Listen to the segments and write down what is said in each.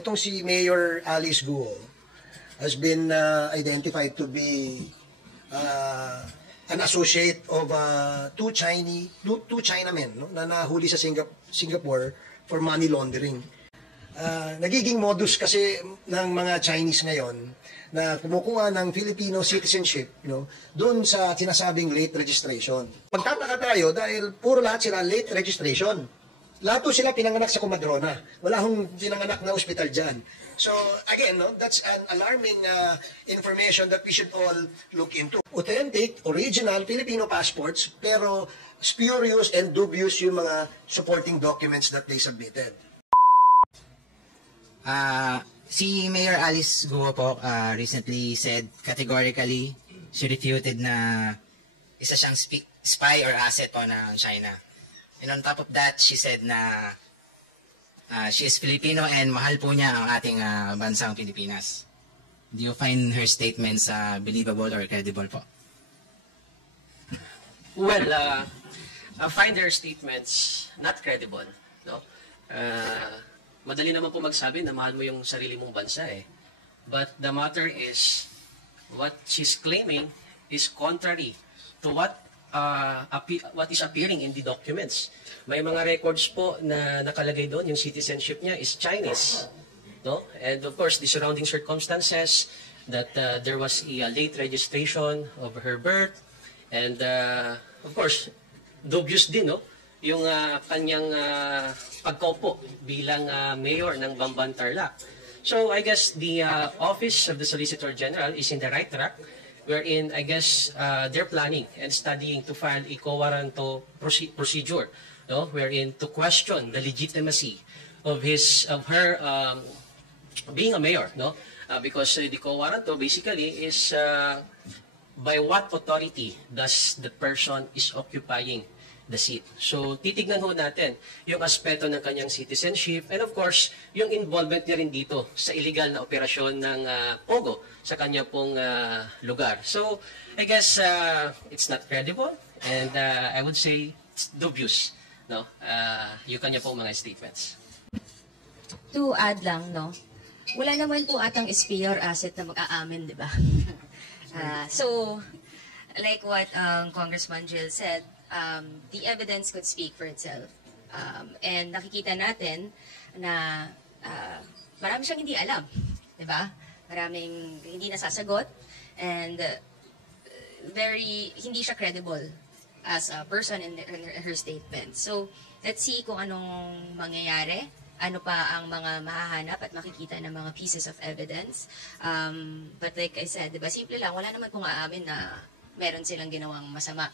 Itong si Mayor Alice Guo has been identified to be an associate of two Chinamen, no, na nahuli sa Singapore for money laundering. Nagiging modus kasi ng mga Chinese ngayon na kumukuha ng Filipino citizenship, no, doon sa sinasabing late registration. Magtataka tayo dahil puro lahat sila late registration. Lahat po sila pinanganak sa Comadrona. Wala hong pinanganak na ospital dyan. So, again, no, that's an alarming information that we should all look into. Authentic, original Filipino passports, pero spurious and dubious yung mga supporting documents that they submitted. Si Mayor Alice Guo po recently said categorically, she refuted na isa siyang spy or asset po ng China. And on top of that, she said na she is Filipino and mahal po niya ang ating bansang Pilipinas. Do you find her statements believable or credible po? Well, I find her statements not credible. No? Madali naman po magsabi na mahal mo yung sarili mong bansa eh. But the matter is, what she's claiming is contrary to what is appearing in the documents. May mga records po na nakalagay doon, yung citizenship niya is Chinese. No? And of course, the surrounding circumstances that there was a late registration of her birth. And of course, dubious din, no? Yung kanyang pagkaupo bilang mayor ng Bamban Tarlac. So I guess the Office of the Solicitor General is in the right track, wherein I guess they're planning and studying to file a quo warranto procedure, no, wherein to question the legitimacy of her being a mayor, no, because the quo warranto basically is by what authority does the person is occupying the seat. So, titignan ho natin yung aspeto ng kanyang citizenship and of course, yung involvement niya rin dito sa illegal na operasyon ng POGO sa kanya pong lugar. So, I guess it's not credible and I would say it's dubious, no? Yung kanya pong mga statements. To add lang, no? Wala naman po atang SPA or asset na mag-aamin, di ba? So, like what Congressman Jill said, the evidence could speak for itself. And nakikita natin na marami siyang hindi alam, di ba? Maraming hindi nasasagot and hindi siya credible as a person in her statement. So, let's see kung anong mangyayari, ano pa ang mga mahahanap at makikita ng mga pieces of evidence. But like I said, di ba, simple lang, wala naman pong aamin na meron silang ginawang masama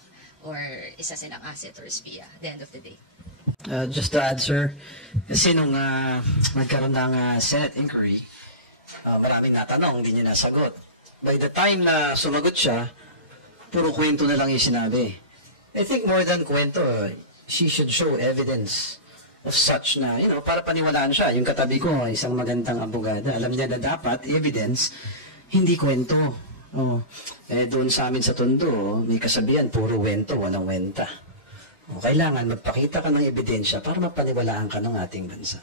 or isa silang asset or SPIA at the end of the day. Just to add, sir, kasi nung nagkaroon ng Senate inquiry, maraming natanong, hindi niya nasagot. By the time na sumagot siya, puro kwento na lang yung sinabi. I think more than kwento, she should show evidence of such na, you know, para paniwalaan siya. Yung katabi ko, isang magandang abogada, alam niya na dapat evidence, hindi kwento. Oh, doon sa amin sa Tondo, may kasabihan, puro wento, walang wenta. Kailangan magpakita ka ng ebidensya para mapaniwalaan ka ng ating bansa.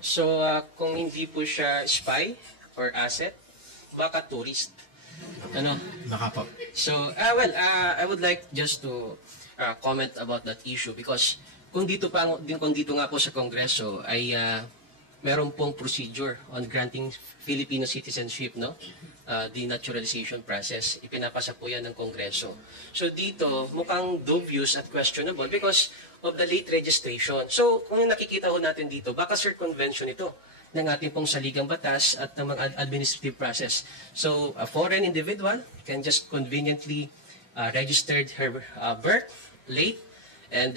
So, kung hindi po siya spy or asset, baka tourist. Ano? Baka po. So, I would like just to comment about that issue because kung dito nga po sa Kongreso ay meron pong procedure on granting Filipino citizenship, no? The naturalization process. Ipinapasa po yan ng Kongreso. So dito, mukhang dubious at questionable because of the late registration. So kung nakikita ho natin dito, baka circumvention ito ng ating pong saligang batas at ng mga administrative process. So a foreign individual can just conveniently registered her birth late and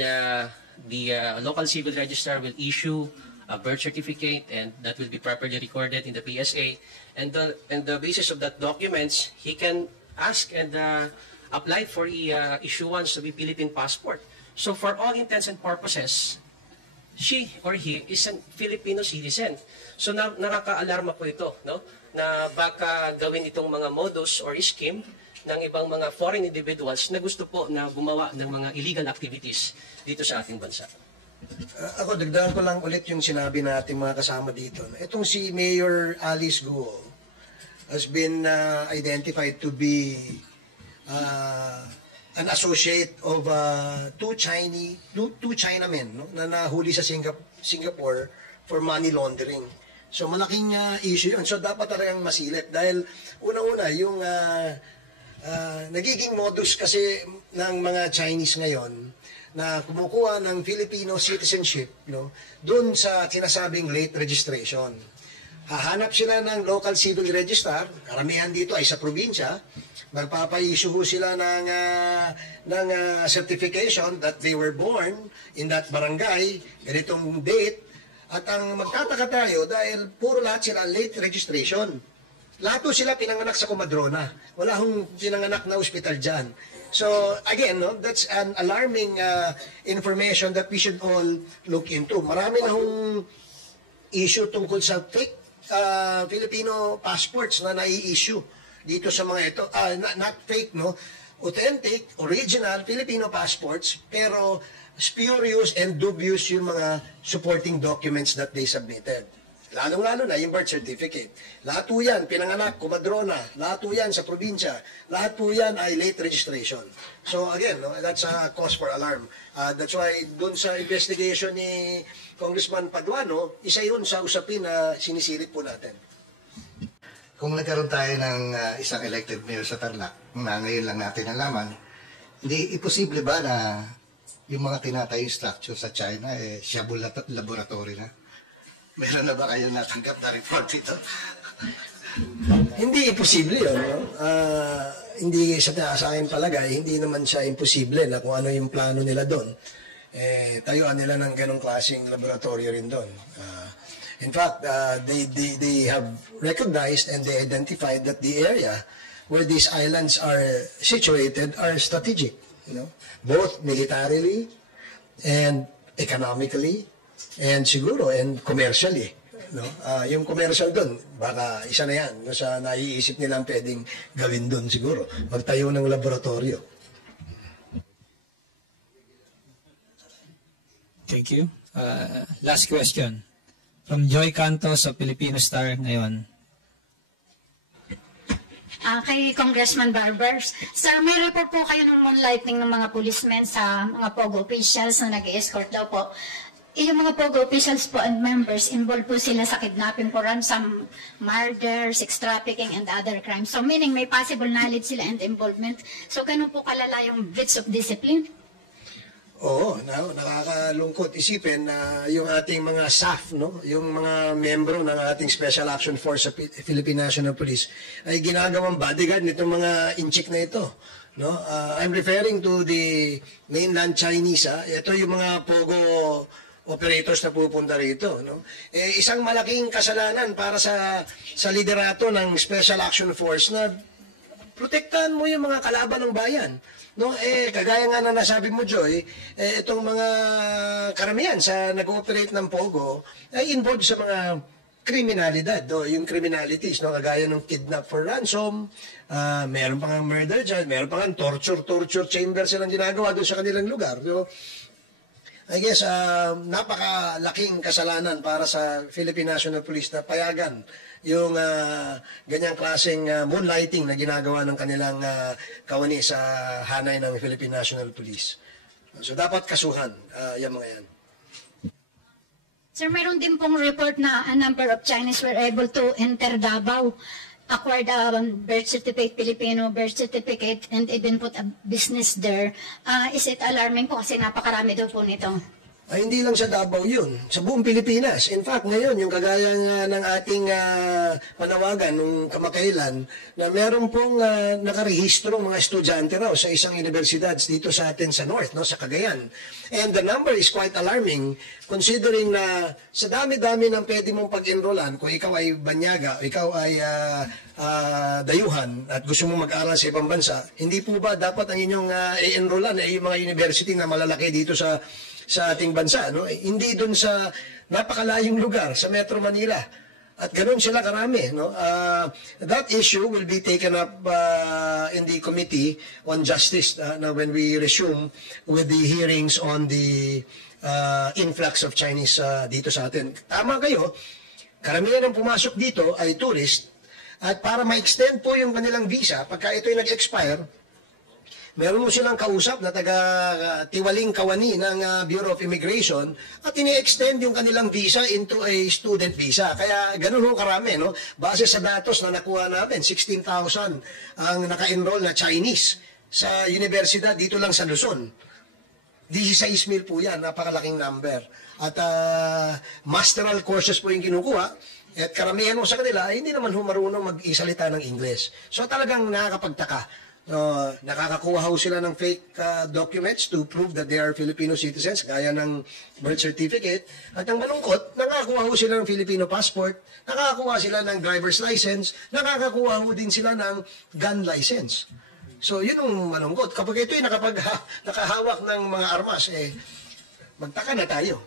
the local civil registrar will issue a birth certificate and that will be properly recorded in the PSA. And the basis of that documents, he can ask and apply for issuance of a Philippine passport. So for all intents and purposes, she or he is a Filipino citizen. So nakaka-alarma po ito, no? Na baka gawin itong mga modus or scheme ng ibang mga foreign individuals na gusto po na gumawa ng mga illegal activities dito sa ating bansa. Ako, dagdagan ko lang ulit yung sinabi natin mga kasama dito. Itong si Mayor Alice Guo has been identified to be an associate of two Chinamen, no, na nahuli sa Singapore for money laundering. So malaking issue yun. So dapat talagang masilip dahil unang-una yung nagiging modus kasi ng mga Chinese ngayon na kumukuha ng Filipino citizenship, no, doon sa sinasabing late registration. Hahanap sila ng local civil register, karamihan dito ay sa probinsya, magpapa-issue sila ng certification that they were born in that barangay, ganitong date, at ang magtataka tayo dahil puro lahat sila late registration. Lahat po sila pinanganak sa Comadrona. Wala hong pinanganak na ospital dyan. So, again, no, that's an alarming information that we should all look into. Marami na hong issue tungkol sa fake Filipino passports na nai-issue dito sa mga ito. Not fake, no? Authentic, original Filipino passports, pero spurious and dubious yung mga supporting documents that they submitted. Lalong-lalo na yung birth certificate. Lahat po yan, pinanganak, Comadrona, lahat po yan sa probinsya, lahat po yan ay late registration. So again, no, that's a cause for alarm. That's why dun sa investigation ni Congressman Paduano, isa yun sa usapin na sinisilip po natin. Kung nagkaroon tayo ng isang elected mayor sa Tarlac, na ngayon lang natin nalaman, hindi imposible ba na yung mga tinatayong structure sa China, Shabu Laboratory na? Meron na ba kayo natanggap na report dito? Hindi imposible yun. No? Hindi sa akin palagay, hindi naman siya imposible na kung ano yung plano nila doon. Tayuan nila ng ganong klaseng laboratorio rin doon. In fact, they have recognized and they identified that the area where these islands are situated are strategic. You know? Both militarily and economically and siguro and commercially, no, yung commercial doon baka isa na yan, no, sa naiisip nilang pwedeng gawin doon siguro magtayo ng laboratorio. Thank you. Last question from Joy Cantos of Filipino Star ngayon. Kay Congressman Barbers. Sir, may report po kayo ng moonlighting ng mga policemen sa mga POGO officials na nag-escort daw po. Yung mga POGO officials po and members, involved po sila sa kidnapping po, ransom, murder, sex trafficking, and other crimes. So meaning may possible knowledge sila and involvement. So ganun po kalala yung breach of discipline? Oo, nakakalungkot isipin na yung ating mga SAF, no, yung mga membro ng ating Special Action Force sa Philippine National Police ay ginagawang bodyguard nitong mga inchik na ito. No? I'm referring to the mainland Chinese. Ito yung mga POGO operators na pupunta rito. No? Isang malaking kasalanan para sa liderato ng Special Action Force na protektahan mo yung mga kalaban ng bayan. No, kagaya nga na nasabi mo, Joy, itong mga karamihan sa nag-ooperate ng POGO ay involved sa mga kriminalidad, yung criminalities, no, kagaya ng kidnap for ransom, meron pa nga murder dyan, meron pa nga torture chamber silang ginagawa doon sa kanilang lugar. So, I guess, napakalaking kasalanan para sa Philippine National Police na payagan yung ganyang klaseng moonlighting na ginagawa ng kanilang kawani sa hanay ng Philippine National Police. So dapat kasuhan yung mga yan. Sir, mayroon din pong report na a number of Chinese were able to enter Davao, acquired a birth certificate, Filipino birth certificate, and even put a business there. Is it alarming po kasi napakarami daw po nito? Ay, hindi lang sa Davao yun, sa buong Pilipinas. In fact, ngayon, yung kagaya ng ating panawagan nung kamakailan, na meron pong nakarehistro mga estudyante raw sa isang universidad dito sa atin sa North, no, sa Cagayan. And the number is quite alarming considering na sa dami-dami ng pwede mong pag-enrollan, kung ikaw ay banyaga, ikaw ay dayuhan at gusto mong mag-aral sa ibang bansa, hindi po ba dapat ang inyong i-enrollan ay yung mga university na malalaki dito sa ating bansa, no? Hindi doon sa napakalayong lugar sa Metro Manila. At ganoon sila karami, no? That issue will be taken up in the Committee on Justice when we resume with the hearings on the influx of Chinese dito sa atin. Tama kayo, karamihan ng pumasok dito ay tourist at para ma-extend po yung kanilang visa, pagka ito'y nag-expire, meron mo silang kausap na taga-tiwaling kawani ng Bureau of Immigration at ini-extend yung kanilang visa into a student visa. Kaya ganun ho karami, no? Base sa datos na nakuha natin, 16,000 ang naka-enroll na Chinese sa universidad dito lang sa Luzon. 16,000 po yan, napakalaking number. At masteral courses po yung kinukuha. At karamihan mo sa kanila ay hindi naman marunong mag-isalita ng English. So talagang nakakapagtaka. Nakakakuha ho sila ng fake documents to prove that they are Filipino citizens, gaya ng birth certificate. At ang malungkot, nakakakuha ho sila ng Filipino passport, nakakakuha sila ng driver's license, nakakakuha ho din sila ng gun license. So yun ang malungkot. Kapag ito'y nakahawak ng mga armas, magtaka na tayo.